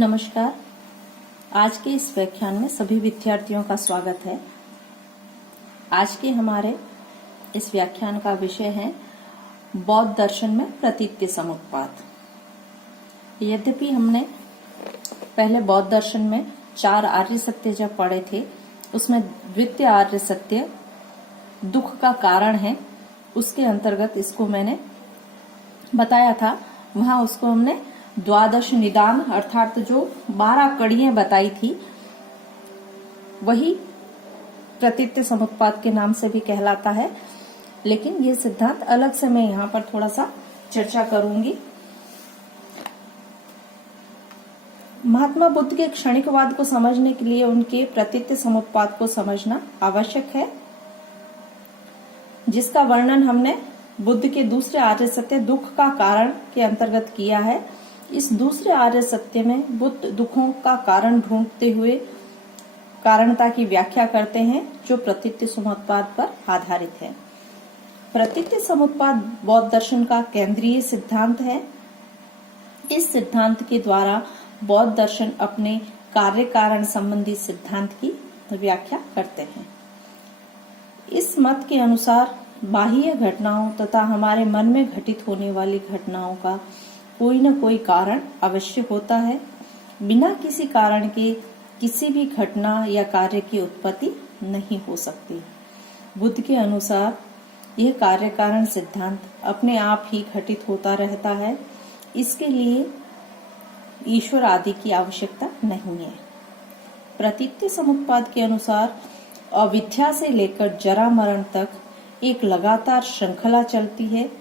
नमस्कार। आज के इस व्याख्यान में सभी विद्यार्थियों का स्वागत है। आज के हमारे इस व्याख्यान का विषय है बौद्ध दर्शन में प्रतीत्य समुत्पाद। यद्यपि हमने पहले बौद्ध दर्शन में 4 आर्य सत्य जब पढ़े थे, उसमें द्वितीय आर्य सत्य दुख का कारण है, उसके अंतर्गत इसको मैंने बताया था। वहां उसको हमने द्वादश निदान अर्थात जो 12 कड़ियां बताई थी, वही प्रतीत्य समुत्पाद के नाम से भी कहलाता है। लेकिन ये सिद्धांत अलग से मैं यहाँ पर थोड़ा सा चर्चा करूंगी। महात्मा बुद्ध के क्षणिकवाद को समझने के लिए उनके प्रतीत्य समुत्पाद को समझना आवश्यक है, जिसका वर्णन हमने बुद्ध के दूसरे आर्य सत्य दुख का कारण के अंतर्गत किया है। इस दूसरे आर्य सत्य में बुद्ध दुखों का कारण ढूंढते हुए कारणता की व्याख्या करते हैं, जो प्रतीत्य समुत्पाद पर आधारित है। प्रतीत्य समुत्पाद बौद्ध दर्शन का केंद्रीय सिद्धांत है। इस सिद्धांत के द्वारा बौद्ध दर्शन अपने कार्य कारण संबंधी सिद्धांत की व्याख्या करते हैं। इस मत के अनुसार बाह्य घटनाओं तथा हमारे मन में घटित होने वाली घटनाओं का कोई न कोई कारण अवश्य होता है। बिना किसी कारण के किसी भी घटना या कार्य की उत्पत्ति नहीं हो सकती। बुद्ध के अनुसार यह कार्य कारण सिद्धांत अपने आप ही घटित होता रहता है, इसके लिए ईश्वर आदि की आवश्यकता नहीं है। प्रतीत्य समुत्पाद के अनुसार अविद्या से लेकर जरा मरण तक एक लगातार श्रृंखला चलती है।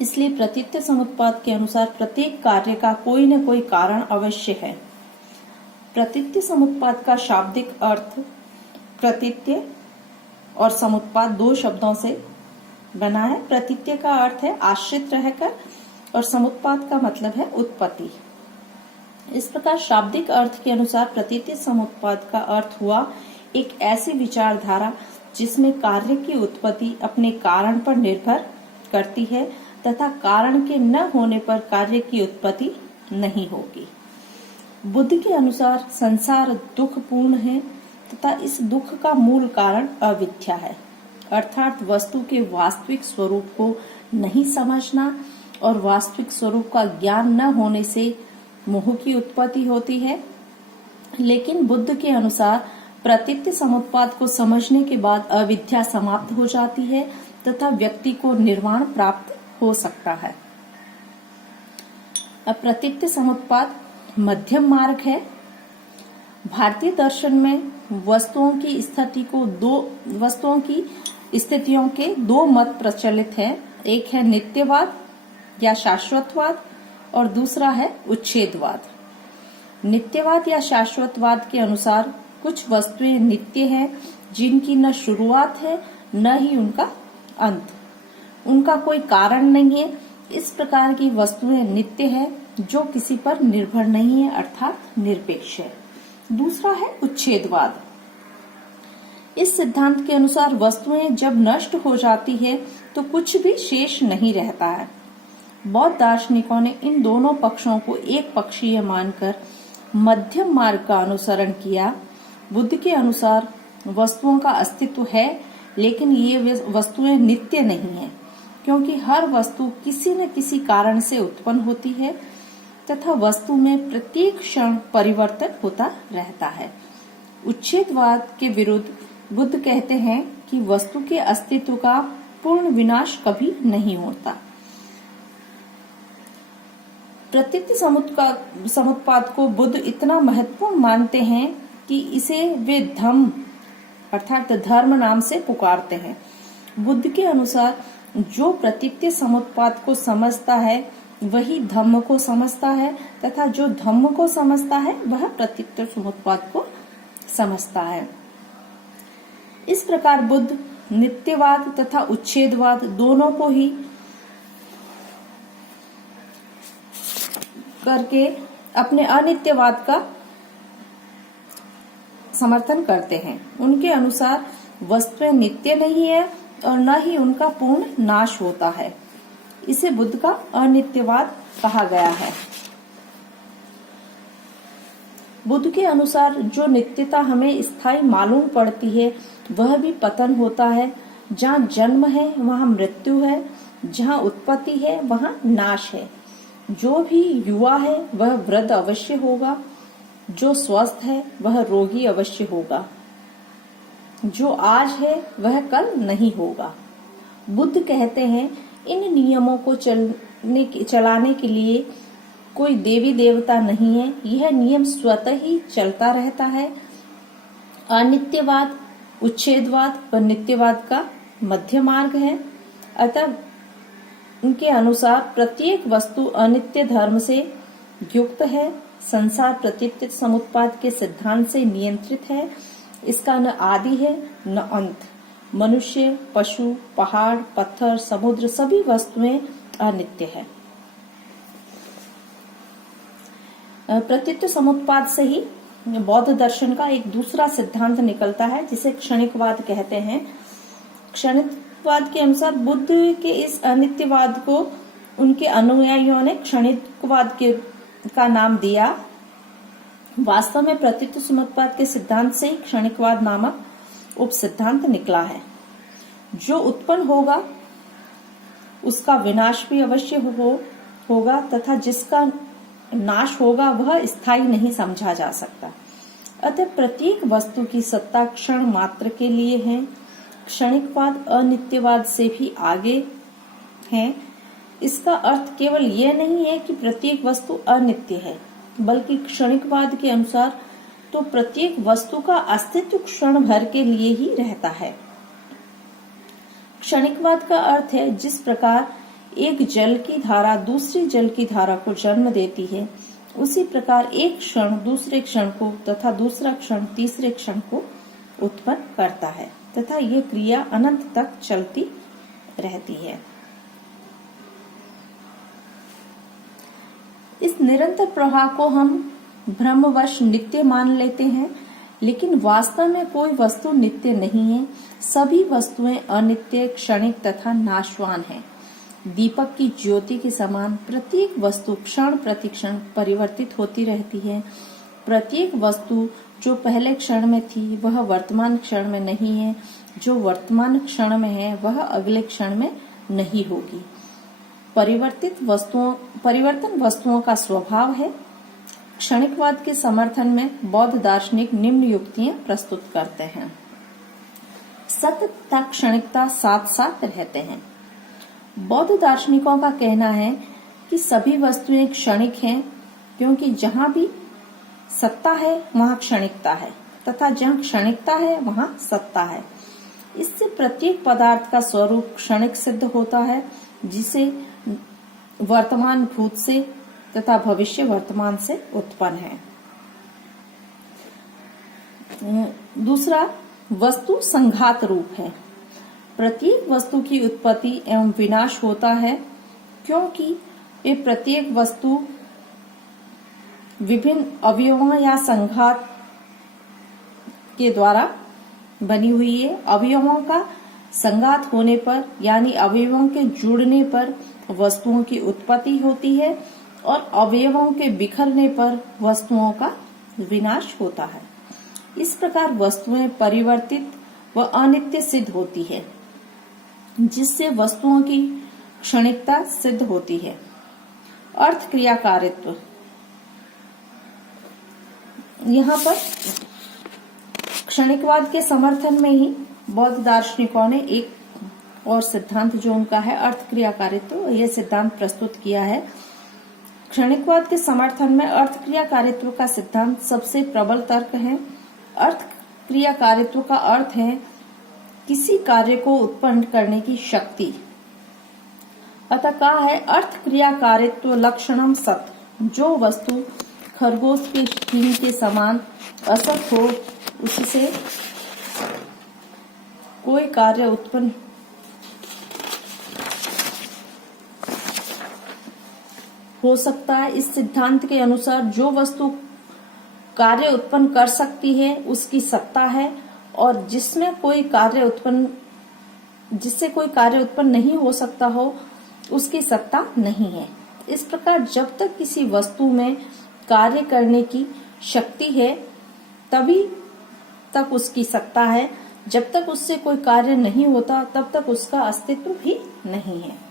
इसलिए प्रतीत्य समुत्पाद के अनुसार प्रत्येक कार्य का कोई न कोई कारण अवश्य है। प्रतीत्य समुत्पाद का शाब्दिक अर्थ प्रतीत्य और समुत्पाद 2 शब्दों से बना है। प्रतीत्य का अर्थ है आश्रित रहकर और समुत्पाद का मतलब है उत्पत्ति। इस प्रकार शाब्दिक अर्थ के अनुसार प्रतीत्य समुत्पाद का अर्थ हुआ एक ऐसी विचारधारा जिसमें कार्य की उत्पत्ति अपने कारण पर निर्भर करती है तथा कारण के न होने पर कार्य की उत्पत्ति नहीं होगी। बुद्ध के अनुसार संसार दुखपूर्ण है तथा इस दुख का मूल कारण अविद्या है, अर्थात वस्तु के वास्तविक स्वरूप को नहीं समझना और वास्तविक स्वरूप का ज्ञान न होने से मोह की उत्पत्ति होती है। लेकिन बुद्ध के अनुसार प्रतीत्य समुत्पाद को समझने के बाद अविद्या समाप्त हो जाती है तथा व्यक्ति को निर्वाण प्राप्त हो सकता है। अब प्रतीत्य समुत्पाद मध्यम मार्ग है। भारतीय दर्शन में वस्तुओं की स्थितियों के 2 मत प्रचलित हैं। एक है नित्यवाद या शाश्वतवाद और दूसरा है उच्छेदवाद। नित्यवाद या शाश्वतवाद के अनुसार कुछ वस्तुएं नित्य हैं, जिनकी न शुरुआत है न ही उनका अंत, उनका कोई कारण नहीं है। इस प्रकार की वस्तुएं नित्य है जो किसी पर निर्भर नहीं है, अर्थात निरपेक्ष है। दूसरा है उच्छेदवाद। इस सिद्धांत के अनुसार वस्तुएं जब नष्ट हो जाती है तो कुछ भी शेष नहीं रहता है। बौद्ध दार्शनिकों ने इन दोनों पक्षों को एक पक्षीय मानकर मध्यम मार्ग का अनुसरण किया। बुद्ध के अनुसार वस्तुओं का अस्तित्व है, लेकिन ये वस्तुएं नित्य नहीं है, क्योंकि हर वस्तु किसी न किसी कारण से उत्पन्न होती है तथा वस्तु में प्रत्येक क्षण परिवर्तन होता रहता है। उच्छेदवाद के विरुद्ध बुद्ध कहते हैं कि वस्तु के अस्तित्व का पूर्ण विनाश कभी नहीं होता। प्रतीत्य समुत्पाद को बुद्ध इतना महत्वपूर्ण मानते हैं कि इसे वे धम्म अर्थात धर्म नाम से पुकारते हैं। बुद्ध के अनुसार जो प्रतीत्य समुत्पाद को समझता है वही धम्म को समझता है तथा जो धम्म को समझता है वह प्रतीत्य समुत्पाद को समझता है। इस प्रकार बुद्ध नित्यवाद तथा उच्छेदवाद दोनों को ही करके अपने अनित्यवाद का समर्थन करते हैं। उनके अनुसार वस्तुएं नित्य नहीं है और न ही उनका पूर्ण नाश होता है। इसे बुद्ध का अनित्यवाद कहा गया है। बुद्ध के अनुसार जो नित्यता हमें स्थायी मालूम पड़ती है वह भी पतन होता है। जहाँ जन्म है वहाँ मृत्यु है, जहाँ उत्पत्ति है वहाँ नाश है। जो भी युवा है वह वृद्ध अवश्य होगा, जो स्वस्थ है वह रोगी अवश्य होगा, जो आज है वह कल नहीं होगा। बुद्ध कहते हैं इन नियमों को चलाने के लिए कोई देवी देवता नहीं है, यह नियम स्वतः ही चलता रहता है। अनित्यवाद, उच्छेदवाद व नित्यवाद का मध्य मार्ग है। अतः उनके अनुसार प्रत्येक वस्तु अनित्य धर्म से युक्त है। संसार प्रतीत समुत्पाद के सिद्धांत से नियंत्रित है। इसका न आदि है न अंत। मनुष्य, पशु, पहाड़, पत्थर, समुद्र सभी वस्तुएं अनित्य है। प्रतीत समुत्पाद से ही बौद्ध दर्शन का एक दूसरा सिद्धांत निकलता है जिसे क्षणिकवाद कहते हैं। क्षणिकवाद के अनुसार बुद्ध के इस अनित्यवाद को उनके अनुयायियों ने क्षणिकवाद का नाम दिया। वास्तव में प्रतीत समुत्पाद के सिद्धांत से ही क्षणिकवाद नामक उप सिद्धांत निकला है। जो उत्पन्न होगा उसका विनाश भी अवश्य होगा तथा जिसका नाश होगा वह स्थायी नहीं समझा जा सकता। अतः प्रत्येक वस्तु की सत्ता क्षण मात्र के लिए है। क्षणिकवाद अनित्यवाद से भी आगे है। इसका अर्थ केवल यह नहीं है कि प्रत्येक वस्तु अनित्य है, बल्कि क्षणिकवाद के अनुसार तो प्रत्येक वस्तु का अस्तित्व क्षण भर के लिए ही रहता है। क्षणिकवाद का अर्थ है जिस प्रकार एक जल की धारा दूसरी जल की धारा को जन्म देती है, उसी प्रकार एक क्षण दूसरे क्षण को तथा दूसरा क्षण तीसरे क्षण को उत्पन्न करता है तथा ये क्रिया अनंत तक चलती रहती है। इस निरंतर प्रवाह को हम भ्रमवश नित्य मान लेते हैं, लेकिन वास्तव में कोई वस्तु नित्य नहीं है। सभी वस्तुएं अनित्य, क्षणिक तथा नाशवान हैं। दीपक की ज्योति के समान प्रत्येक वस्तु क्षण प्रतिक्षण परिवर्तित होती रहती है। प्रत्येक वस्तु जो पहले क्षण में थी वह वर्तमान क्षण में नहीं है, जो वर्तमान क्षण में है वह अगले क्षण में नहीं होगी। परिवर्तन वस्तुओं का स्वभाव है। क्षणिकवाद के समर्थन में बौद्ध दार्शनिक निम्न युक्तियां प्रस्तुत करते हैं। सत्य तथा क्षणिकता साथ साथ रहते हैं। बौद्ध दार्शनिकों का कहना है कि सभी वस्तुएं क्षणिक हैं, क्योंकि जहां भी सत्ता है वहां क्षणिकता है तथा जहां क्षणिकता है वहां सत्ता है। इससे प्रत्येक पदार्थ का स्वरूप क्षणिक सिद्ध होता है, जिसे वर्तमान भूत से तथा भविष्य वर्तमान से उत्पन्न है। दूसरा, वस्तु संघात रूप है। प्रत्येक वस्तु की उत्पत्ति एवं विनाश होता है, क्योंकि ये प्रत्येक वस्तु विभिन्न अवयवों या संघात के द्वारा बनी हुई है। अवयवों का संघात होने पर यानी अवयवों के जुड़ने पर वस्तुओं की उत्पत्ति होती है और अवयवों के बिखरने पर वस्तुओं का विनाश होता है। इस प्रकार वस्तुएं परिवर्तित व अनित्य सिद्ध होती है, जिससे वस्तुओं की क्षणिकता सिद्ध होती है। अर्थ क्रियाकारित्व, यहाँ पर क्षणिकवाद के समर्थन में ही बौद्ध दार्शनिकों ने एक और सिद्धांत जो उनका है अर्थ क्रियाकारित्व, यह सिद्धांत प्रस्तुत किया है। क्षणिकवाद के समर्थन में अर्थ क्रियाकारित्व का सिद्धांत सबसे प्रबल तर्क है। अर्थ क्रियाकारित्व का अर्थ है किसी कार्य को उत्पन्न करने की शक्ति। अतः कहा है अर्थ क्रियाकारित्व लक्षणम सत, जो वस्तु खरगोश के हींग के समान असत हो उससे कोई कार्य उत्पन्न हो सकता है। इस सिद्धांत के अनुसार जो वस्तु कार्य उत्पन्न कर सकती है उसकी सत्ता है, और जिससे कोई कार्य उत्पन्न नहीं हो सकता हो उसकी सत्ता नहीं है। इस प्रकार जब तक किसी वस्तु में कार्य करने की शक्ति है तभी तक उसकी सत्ता है, जब तक उससे कोई कार्य नहीं होता तब तक उसका अस्तित्व भी नहीं है।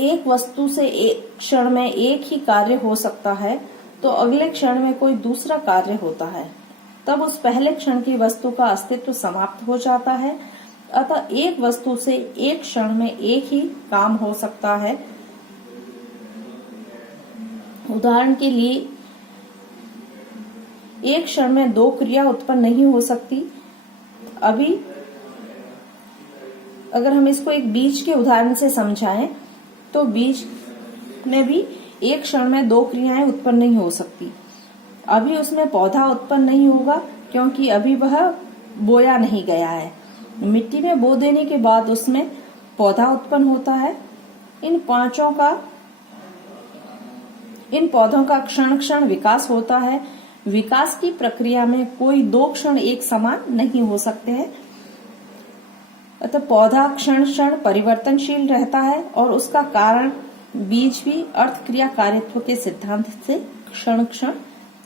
एक वस्तु से एक क्षण में एक ही कार्य हो सकता है तो अगले क्षण में कोई दूसरा कार्य होता है, तब उस पहले क्षण की वस्तु का अस्तित्व समाप्त हो जाता है। अतः एक वस्तु से एक क्षण में एक ही काम हो सकता है। उदाहरण के लिए एक क्षण में दो क्रिया उत्पन्न नहीं हो सकती। अभी अगर हम इसको एक बीज के उदाहरण से समझाएं तो बीज में भी एक क्षण में दो क्रियाएं उत्पन्न नहीं हो सकती। अभी उसमें पौधा उत्पन्न नहीं होगा क्योंकि अभी वह बोया नहीं गया है। मिट्टी में बो देने के बाद उसमें पौधा उत्पन्न होता है। इन पौधों का क्षण क्षण विकास होता है। विकास की प्रक्रिया में कोई दो क्षण एक समान नहीं हो सकते हैं। अतः पौधा क्षण क्षण परिवर्तनशील रहता है और उसका कारण बीज भी अर्थ क्रिया कारित्व के सिद्धांत से क्षण क्षण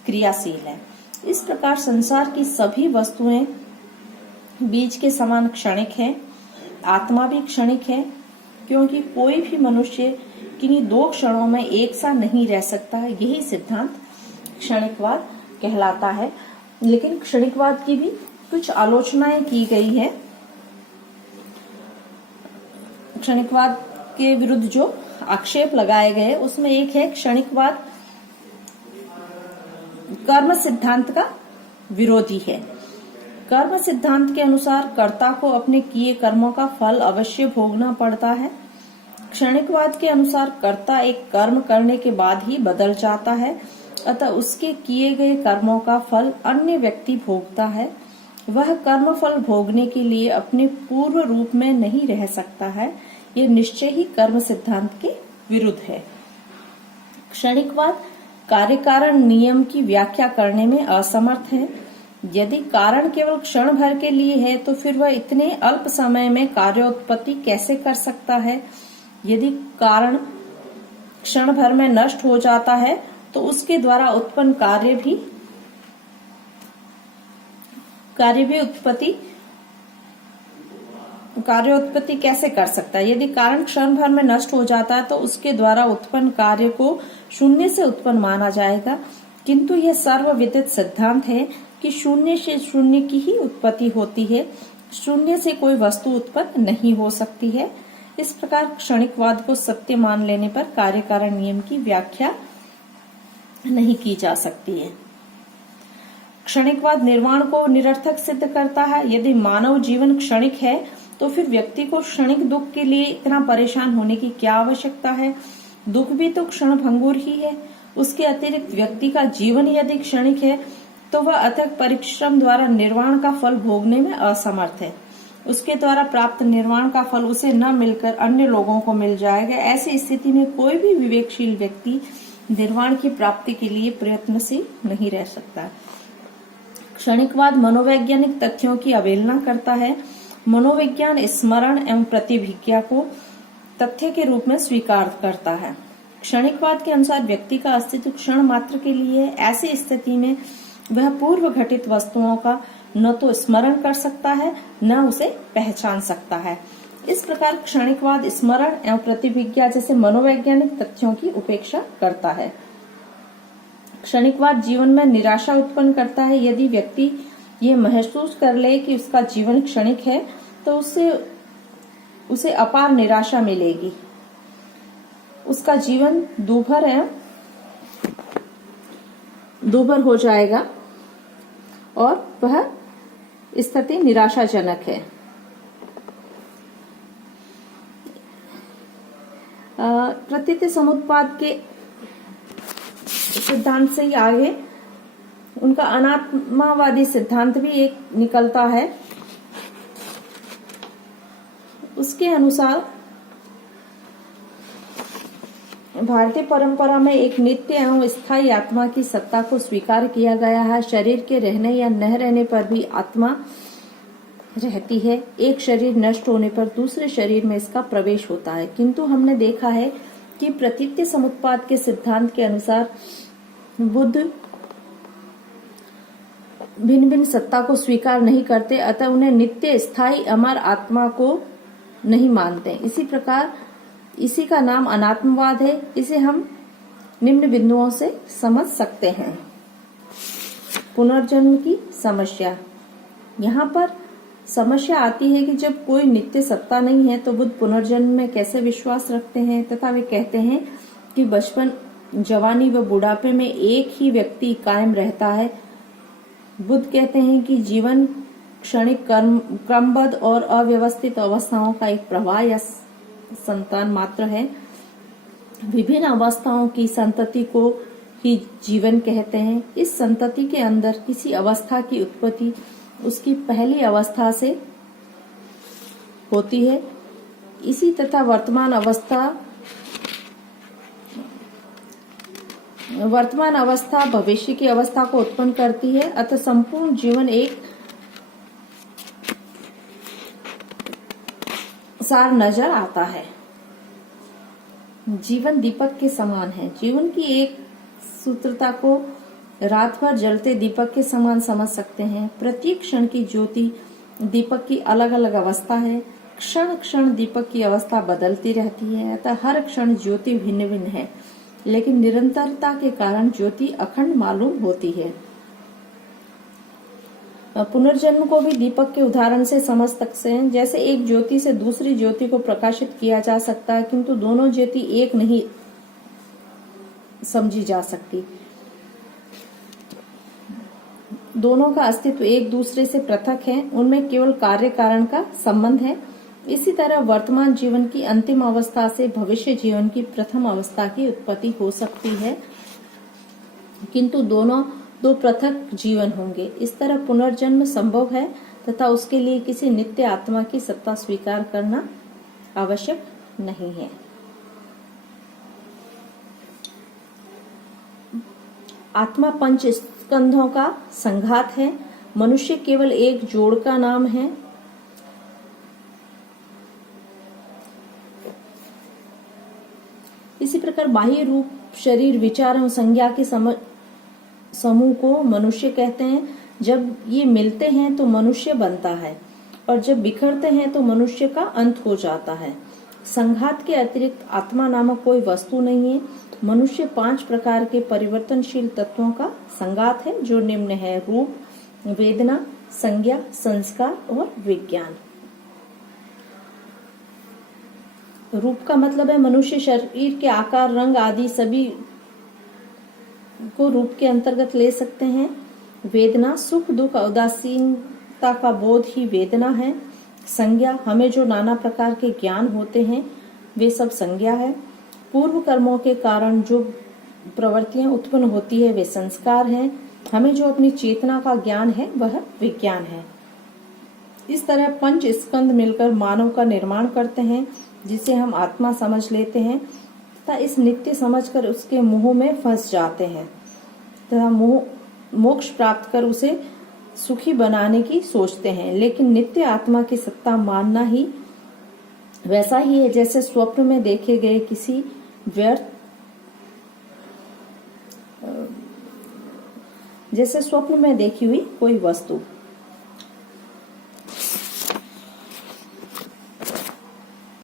क्रियाशील है। इस प्रकार संसार की सभी वस्तुएं बीज के समान क्षणिक हैं। आत्मा भी क्षणिक है क्योंकि कोई भी मनुष्य किन्हीं दो क्षणों में एक सा नहीं रह सकता है। यही सिद्धांत क्षणिकवाद कहलाता है। लेकिन क्षणिकवाद की भी कुछ आलोचनाएं की गई है। क्षणिकवाद के विरुद्ध जो आक्षेप लगाए गए उसमें एक है क्षणिकवाद कर्म सिद्धांत का विरोधी है। कर्म सिद्धांत के अनुसार कर्ता को अपने किए कर्मों का फल अवश्य भोगना पड़ता है। क्षणिकवाद के अनुसार कर्ता एक कर्म करने के बाद ही बदल जाता है, अतः उसके किए गए कर्मों का फल अन्य व्यक्ति भोगता है। वह कर्म फल भोगने के लिए अपने पूर्व रूप में नहीं रह सकता है। यह निश्चय ही कर्म सिद्धांत के विरुद्ध है। क्षणिकवाद कार्य कारण नियम की व्याख्या करने में असमर्थ है। यदि कारण केवल क्षण भर के लिए है तो फिर वह इतने अल्प समय में कार्योत्पत्ति कैसे कर सकता है। यदि कारण क्षण भर में नष्ट हो जाता है तो उसके द्वारा उत्पन्न कार्योत्पत्ति कैसे कर सकता है। यदि कारण क्षण भर में नष्ट हो जाता है तो उसके द्वारा उत्पन्न कार्य को शून्य से उत्पन्न माना जाएगा। किंतु यह सर्वविदित सिद्धांत है कि शून्य से शून्य की ही उत्पत्ति होती है। शून्य से कोई वस्तु उत्पन्न नहीं हो सकती है। इस प्रकार क्षणिकवाद को सत्य मान लेने पर कार्य कारण नियम की व्याख्या नहीं की जा सकती है। क्षणिकवाद निर्वाण को निरर्थक सिद्ध करता है। यदि मानव जीवन क्षणिक है तो फिर व्यक्ति को क्षणिक दुख के लिए इतना परेशान होने की क्या आवश्यकता है। दुख भी तो क्षण भंगुर ही है। उसके अतिरिक्त व्यक्ति का जीवन यदि क्षणिक है तो वह अथक परिश्रम द्वारा निर्वाण का फल भोगने में असमर्थ है। उसके द्वारा प्राप्त निर्वाण का फल उसे न मिलकर अन्य लोगों को मिल जाएगा। ऐसी स्थिति में कोई भी विवेकशील व्यक्ति निर्वाण की प्राप्ति के लिए प्रयत्नशील नहीं रह सकता। क्षणिकवाद मनोवैज्ञानिक तथ्यों की अवहेलना करता है। मनोविज्ञान स्मरण एवं प्रतिभिज्ञा को तथ्य के रूप में स्वीकार करता है। क्षणिकवाद के अनुसार व्यक्ति का अस्तित्व क्षण मात्र के लिए है। ऐसी स्थिति में वह पूर्व घटित वस्तुओं का न तो स्मरण कर सकता है न उसे पहचान सकता है। इस प्रकार क्षणिकवाद स्मरण एवं प्रतिभिज्ञा जैसे मनोवैज्ञानिक तथ्यों की उपेक्षा करता है। क्षणिकवाद जीवन में निराशा उत्पन्न करता है। यदि व्यक्ति ये महसूस कर ले कि उसका जीवन क्षणिक है तो उसे अपार निराशा मिलेगी। उसका जीवन दूभर हो जाएगा और वह स्थिति निराशाजनक है। प्रतीति समुत्पाद के सिद्धांत से ही आगे उनका अनात्मावादी सिद्धांत भी एक निकलता है। उसके अनुसार भारतीय परंपरा में एक नित्य एवं स्थायी आत्मा की सत्ता को स्वीकार किया गया है। शरीर के रहने या न रहने पर भी आत्मा रहती है। एक शरीर नष्ट होने पर दूसरे शरीर में इसका प्रवेश होता है। किंतु हमने देखा है कि प्रतीत्य समुत्पाद के सिद्धांत के अनुसार बुद्ध भिन्न भिन्न सत्ता को स्वीकार नहीं करते, अतः उन्हें नित्य स्थायी अमर आत्मा को नहीं मानते। इसी प्रकार इसी का नाम अनात्मवाद है। इसे हम निम्न बिंदुओं से समझ सकते हैं। पुनर्जन्म की समस्या। यहाँ पर समस्या आती है कि जब कोई नित्य सत्ता नहीं है तो बुद्ध पुनर्जन्म में कैसे विश्वास रखते हैं, तथा वे कहते हैं कि बचपन, जवानी व बुढ़ापे में एक ही व्यक्ति कायम रहता है। बुद्ध कहते हैं कि जीवन क्षणिक क्रमबद्ध और अव्यवस्थित अवस्थाओं का एक प्रवाह या संतान मात्र है। विभिन्न अवस्थाओं की संतति को ही जीवन कहते हैं। इस संतति के अंदर किसी अवस्था की उत्पत्ति उसकी पहली अवस्था से होती है। इसी तथा वर्तमान अवस्था भविष्य की अवस्था को उत्पन्न करती है। अतः संपूर्ण जीवन एक सार नजर आता है। जीवन दीपक के समान है। जीवन की एक सूत्रता को रात भर जलते दीपक के समान समझ सकते हैं। प्रत्येक क्षण की ज्योति दीपक की अलग अलग अवस्था है। क्षण क्षण दीपक की अवस्था बदलती रहती है, अतः हर क्षण ज्योति भिन्न भिन्न है, लेकिन निरंतरता के कारण ज्योति अखंड मालूम होती है। पुनर्जन्म को भी दीपक के उदाहरण से समझ सकते हैं। जैसे एक ज्योति से दूसरी ज्योति को प्रकाशित किया जा सकता है, किंतु दोनों ज्योति एक नहीं समझी जा सकती। दोनों का अस्तित्व एक दूसरे से पृथक है, उनमें केवल कार्य कारण का संबंध है। इसी तरह वर्तमान जीवन की अंतिम अवस्था से भविष्य जीवन की प्रथम अवस्था की उत्पत्ति हो सकती है, किंतु दोनों दो पृथक जीवन होंगे। इस तरह पुनर्जन्म संभव है तथा उसके लिए किसी नित्य आत्मा की सत्ता स्वीकार करना आवश्यक नहीं है। आत्मा पंच स्कंधों का संघात है। मनुष्य केवल एक जोड़ का नाम है। इसी प्रकार बाह्य रूप, शरीर, विचार एवं संज्ञा के समूह को मनुष्य कहते हैं। जब ये मिलते हैं तो मनुष्य बनता है, और जब बिखरते हैं तो मनुष्य का अंत हो जाता है। संघात के अतिरिक्त आत्मा नामक कोई वस्तु नहीं है। मनुष्य 5 प्रकार के परिवर्तनशील तत्वों का संघात है, जो निम्न है: रूप, वेदना, संज्ञा, संस्कार और विज्ञान। रूप का मतलब है मनुष्य शरीर के आकार, रंग आदि सभी को रूप के अंतर्गत ले सकते हैं। वेदना, सुख, दुख, उदासीनता का बोध ही वेदना है। संज्ञा, हमें जो नाना प्रकार के ज्ञान होते हैं वे सब संज्ञा है। पूर्व कर्मों के कारण जो प्रवृत्तियां उत्पन्न होती है वे संस्कार हैं। हमें जो अपनी चेतना का ज्ञान है वह विज्ञान है। इस तरह पंच स्कंद मिलकर मानव का निर्माण करते हैं, जिसे हम आत्मा समझ लेते हैं तथा इस नित्य समझकर उसके मोह में फंस जाते हैं तथा मोक्ष प्राप्त कर उसे सुखी बनाने की सोचते हैं। लेकिन नित्य आत्मा की सत्ता मानना ही वैसा ही है जैसे स्वप्न में देखे गए किसी जैसे स्वप्न में देखी हुई कोई वस्तु।